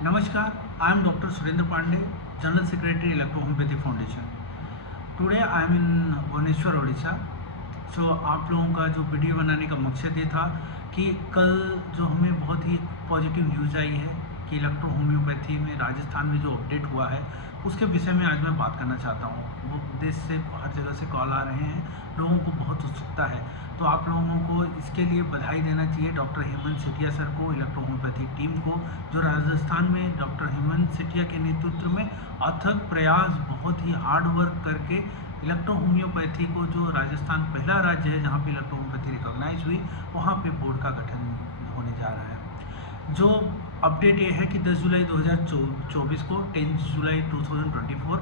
Namaskar, I am Dr. Surendra Pandey, General Secretary, Electro Homeopathy Foundation. Today I am in Bhubaneswar Orissa. आप लोगों का जो video बनाने का मकसद ये था कि कल जो हमें बहुत ही पॉजिटिव न्यूज़ आई है कि इलेक्ट्रो होम्योपैथी में राजस्थान में जो अपडेट हुआ है उसके विषय में आज मैं बात करना चाहता हूँ. वो देश से हर जगह से कॉल आ रहे हैं, लोगों को बहुत उत्सुकता है, तो आप लोगों को इसके लिए बधाई देना चाहिए डॉक्टर हेमंत सेठिया सर को, इलेक्ट्रो होम्योपैथी टीम को, जो राजस्थान में डॉक्टर हेमंत सेठिया के नेतृत्व में अथक प्रयास, बहुत ही हार्ड वर्क करके इलेक्ट्रो होम्योपैथी को, जो राजस्थान पहला राज्य है जहाँ पे इलेक्ट्रो होम्योपैथी रिकॉग्नाइज हुई, वहाँ पे बोर्ड का गठन होने जा रहा है. जो अपडेट ये है कि 10 जुलाई 2024 को 10 जुलाई 2024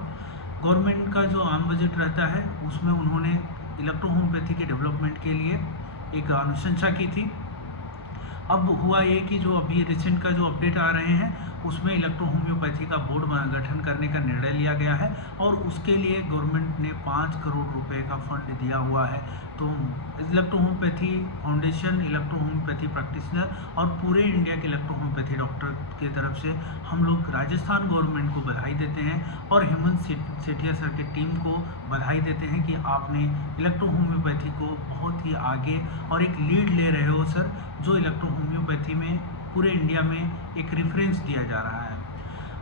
गवर्नमेंट का जो आम बजट रहता है उसमें उन्होंने इलेक्ट्रो होम्योपैथी के डेवलपमेंट के लिए एक अनुशंसा की थी. अब हुआ ये कि जो अभी रिसेंट का जो अपडेट आ रहे हैं उसमें इलेक्ट्रो होम्योपैथी का बोर्ड गठन करने का निर्णय लिया गया है और उसके लिए गवर्नमेंट ने 5 करोड़ रुपए का फंड दिया हुआ है. तो electro homeopathy foundation, electro homeopathy practitioner और पूरे इंडिया के इलेक्ट्रो होम्योपैथी डॉक्टर की तरफ से हम लोग राजस्थान गवर्नमेंट को बधाई देते हैं और हेमंत सेठिया सर के टीम को बधाई देते हैं कि आपने इलेक्ट्रो होम्योपैथी को बहुत ही आगे और एक लीड ले रहे हो सर, जो इलेक्ट्रो होम्योपैथी में पूरे इंडिया में एक रेफरेंस दिया जा रहा है.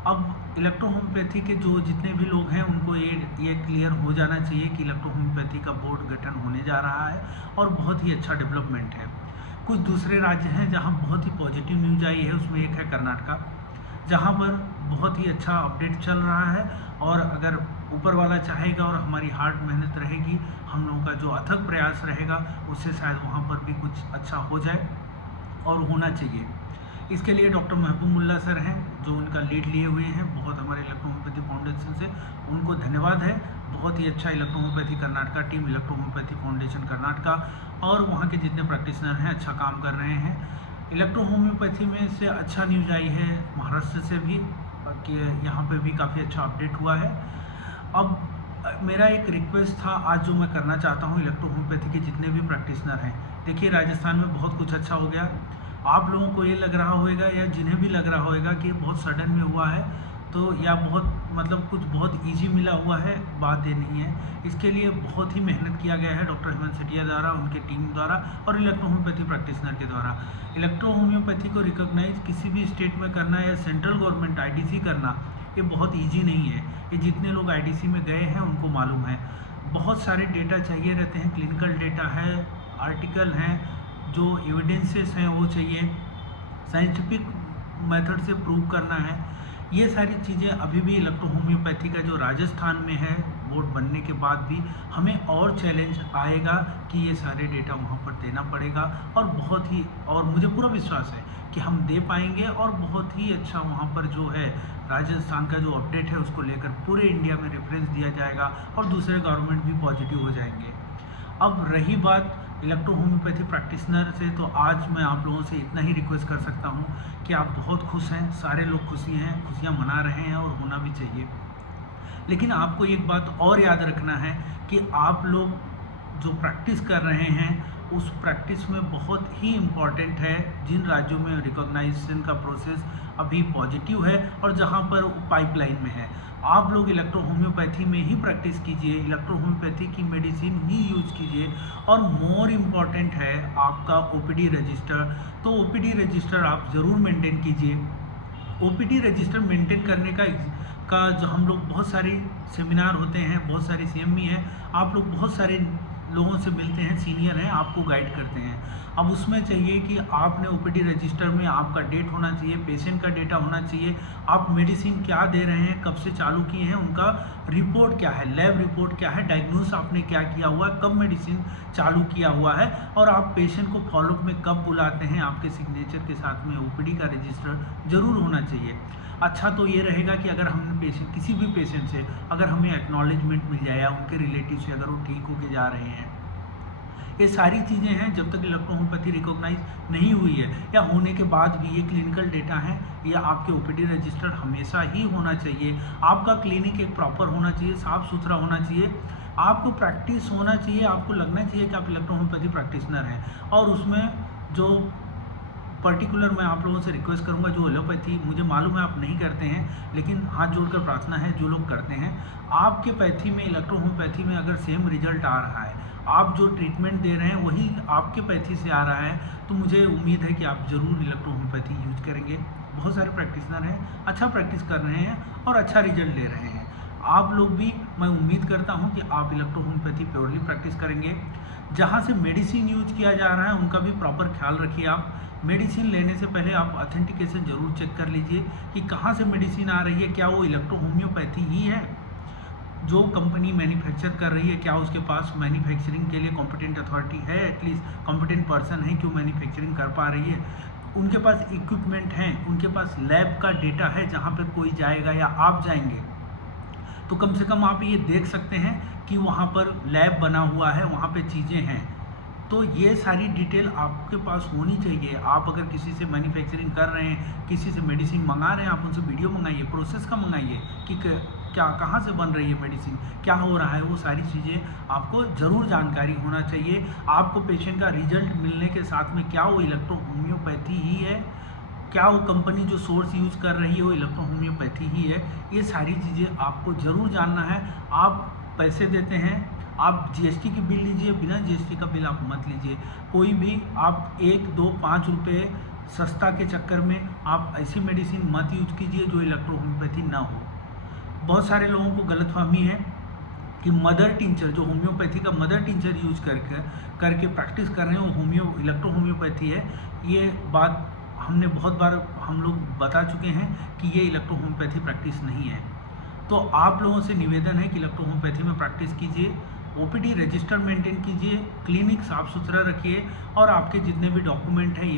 अब इलेक्ट्रो होम्योपैथी के जो जितने भी लोग हैं उनको ये क्लियर हो जाना चाहिए कि इलेक्ट्रो होम्योपैथी का बोर्ड गठन होने जा रहा है और बहुत ही अच्छा डेवलपमेंट है. कुछ दूसरे राज्य हैं जहां बहुत ही पॉजिटिव न्यूज़ आई है, उसमें एक है कर्नाटका, जहां पर बहुत ही अच्छा अपडेट चल रहा है और अगर ऊपर वाला चाहेगा और हमारी हार्ड मेहनत रहेगी, हम लोगों का जो अथक प्रयास रहेगा, उससे शायद वहाँ पर भी कुछ अच्छा हो जाए और होना चाहिए. इसके लिए डॉक्टर महबूबुल्ला सर हैं जो उनका लीड लिए हुए हैं, बहुत हमारे इलेक्ट्रो होम्योपैथी फाउंडेशन से उनको धन्यवाद है. बहुत ही अच्छा electro homeopathy Karnataka team, electro homeopathy foundation Karnataka और वहाँ के जितने प्रैक्टिशनर हैं अच्छा काम कर रहे हैं. इलेक्ट्रो होम्योपैथी में से अच्छा न्यूज़ आई है महाराष्ट्र से भी कि यहाँ पे भी काफ़ी अच्छा अपडेट हुआ है. अब मेरा एक रिक्वेस्ट था आज जो मैं करना चाहता हूँ इलेक्ट्रो होम्योपैथी के जितने भी प्रैक्टिशनर हैं, देखिए राजस्थान में बहुत कुछ अच्छा हो गया. आप लोगों को ये लग रहा होगा या जिन्हें भी लग रहा होगा कि बहुत सडन में हुआ है तो या बहुत मतलब कुछ बहुत इजी मिला हुआ है, बात ये नहीं है. इसके लिए बहुत ही मेहनत किया गया है डॉक्टर हेमंत सेठिया द्वारा, उनके टीम द्वारा और इलेक्ट्रो होम्योपैथी प्रैक्टिशनर के द्वारा. इलेक्ट्रो होम्योपैथी को रिकॉग्नाइज किसी भी स्टेट में करना या सेंट्रल गवर्नमेंट आईडीसी करना ये बहुत ईजी नहीं है. ये जितने लोग आईडीसी में गए हैं उनको मालूम है. बहुत सारे डेटा चाहिए रहते हैं, क्लिनिकल डेटा है, आर्टिकल हैं, जो एविडेंसेस हैं वो चाहिए, साइंटिफिक मेथड से प्रूव करना है. ये सारी चीज़ें अभी भी इलेक्ट्रो होम्योपैथी का जो राजस्थान में है बोर्ड बनने के बाद भी हमें और चैलेंज आएगा कि ये सारे डेटा वहाँ पर देना पड़ेगा और बहुत ही, और मुझे पूरा विश्वास है कि हम दे पाएंगे और बहुत ही अच्छा वहाँ पर जो है राजस्थान का जो अपडेट है उसको लेकर पूरे इंडिया में रेफरेंस दिया जाएगा और दूसरे गवर्नमेंट भी पॉजिटिव हो जाएंगे. अब रही बात इलेक्ट्रो होम्योपैथी प्रैक्टिशनर से, तो आज मैं आप लोगों से इतना ही रिक्वेस्ट कर सकता हूँ कि आप बहुत खुश हैं, सारे लोग खुशी हैं, खुशियाँ मना रहे हैं और होना भी चाहिए. लेकिन आपको एक बात और याद रखना है कि आप लोग जो प्रैक्टिस कर रहे हैं उस प्रैक्टिस में बहुत ही इम्पॉर्टेंट है जिन राज्यों में रिकॉग्नाइजेशन का प्रोसेस अभी पॉजिटिव है और जहाँ पर पाइपलाइन में है, आप लोग इलेक्ट्रो होम्योपैथी में ही प्रैक्टिस कीजिए, इलेक्ट्रो होम्योपैथी की मेडिसिन ही यूज कीजिए. और मोर इम्पॉर्टेंट है आपका ओपीडी रजिस्टर, तो ओपीडी रजिस्टर आप ज़रूर मेंटेन कीजिए. ओपीडी रजिस्टर मेंटेन करने का जो हम लोग बहुत सारे सेमिनार होते हैं, बहुत सारी सीएमई है, आप लोग बहुत सारे लोगों से मिलते हैं, सीनियर हैं, आपको गाइड करते हैं. अब उसमें चाहिए कि आपने ओपीडी रजिस्टर में आपका डेट होना चाहिए, पेशेंट का डेटा होना चाहिए, आप मेडिसिन क्या दे रहे हैं, कब से चालू किए हैं, उनका रिपोर्ट क्या है, लैब रिपोर्ट क्या है, डायग्नोस आपने क्या किया हुआ है, कब मेडिसिन चालू किया हुआ है और आप पेशेंट को फॉलोअप में कब बुलाते हैं, आपके सिग्नेचर के साथ में ओपीडी का रजिस्टर ज़रूर होना चाहिए. अच्छा तो ये रहेगा कि अगर हमने पेशेंट किसी भी पेशेंट से अगर हमें एक्नॉलेजमेंट मिल जाए या उनके रिलेटिव से अगर वो ठीक होके जा रहे हैं, ये सारी चीज़ें हैं जब तक इलेक्ट्रो होम्योपैथी रिकॉग्नाइज नहीं हुई है या होने के बाद भी ये क्लिनिकल डेटा है, या आपके ओपीडी रजिस्टर हमेशा ही होना चाहिए. आपका क्लिनिक एक प्रॉपर होना चाहिए, साफ़ सुथरा होना चाहिए, आपको प्रैक्टिस होना चाहिए, आपको लगना चाहिए कि आप इलेक्ट्रो होम्योपैथी प्रैक्टिशनर हैं और उसमें जो पर्टिकुलर मैं आप लोगों से रिक्वेस्ट करूंगा, जो एलोपैथी, मुझे मालूम है आप नहीं करते हैं, लेकिन हाथ जोड़कर प्रार्थना है जो लोग करते हैं, आपके पैथी में, इलेक्ट्रोहोम्योपैथी में अगर सेम रिजल्ट आ रहा है, आप जो ट्रीटमेंट दे रहे हैं वही आपके पैथी से आ रहा है, तो मुझे उम्मीद है कि आप ज़रूर इलेक्ट्रोहोम्योपैथी यूज करेंगे। बहुत सारे प्रैक्टिशनर हैं, अच्छा प्रैक्टिस कर रहे हैं और अच्छा रिजल्ट ले रहे हैं। आप लोग भी, मैं उम्मीद करता हूं कि आप इलेक्ट्रोहोम्योपैथी प्योरली प्रैक्टिस करेंगे। जहां से मेडिसिन यूज किया जा रहा है उनका भी प्रॉपर ख्याल रखिए। आप मेडिसिन लेने से पहले आप ऑथेंटिकेशन जरूर चेक कर लीजिए कि कहाँ से मेडिसिन आ रही है, क्या वो इलेक्ट्रोहोम्योपैथी ही है, जो कंपनी मैन्युफैक्चर कर रही है, क्या उसके पास मैन्युफैक्चरिंग के लिए कॉम्पिटेंट अथॉरिटी है, एटलीस्ट कॉम्पिटेंट पर्सन है, क्यों मैन्युफैक्चरिंग कर पा रही है, उनके पास इक्विपमेंट हैं, उनके पास लैब का डेटा है जहाँ पर कोई जाएगा या आप जाएंगे तो कम से कम आप ये देख सकते हैं कि वहाँ पर लैब बना हुआ है, वहाँ पे चीज़ें हैं। तो ये सारी डिटेल आपके पास होनी चाहिए। आप अगर किसी से मैन्युफैक्चरिंग कर रहे हैं, किसी से मेडिसिन मंगा रहे हैं, आप उनसे वीडियो मंगाइए, प्रोसेस का मंगाइए कि क्या, कहाँ से बन रही है मेडिसिन, क्या हो रहा है, वो सारी चीज़ें आपको ज़रूर जानकारी होना चाहिए। आपको पेशेंट का रिजल्ट मिलने के साथ में क्या वो इलेक्ट्रोहोम्योपैथी ही है, क्या वो कंपनी जो सोर्स यूज़ कर रही है वो इलेक्ट्रोहोम्योपैथी ही है, ये सारी चीज़ें आपको ज़रूर जानना है। आप पैसे देते हैं, आप जीएसटी की बिल लीजिए, बिना जीएसटी का बिल आप मत लीजिए। कोई भी आप 1, 2, 5 रुपये सस्ता के चक्कर में आप ऐसी मेडिसिन मत यूज कीजिए जो इलेक्ट्रोहोम्योपैथी ना हो। बहुत सारे लोगों को गलतफहमी है कि मदर टिंचर, जो होम्योपैथी का मदर टिंचर यूज करके प्रैक्टिस कर रहे हैं वो इलेक्ट्रोहोम्योपैथी है। ये बात हमने बहुत बार हम लोग बता चुके हैं कि ये इलेक्ट्रोहोम्योपैथी प्रैक्टिस नहीं है। तो आप लोगों से निवेदन है कि इलेक्ट्रोहोम्योपैथी में प्रैक्टिस कीजिए, ओपीडी रजिस्टर मेंटेन कीजिए, क्लिनिक साफ सुथरा रखिए और आपके जितने भी डॉक्यूमेंट हैं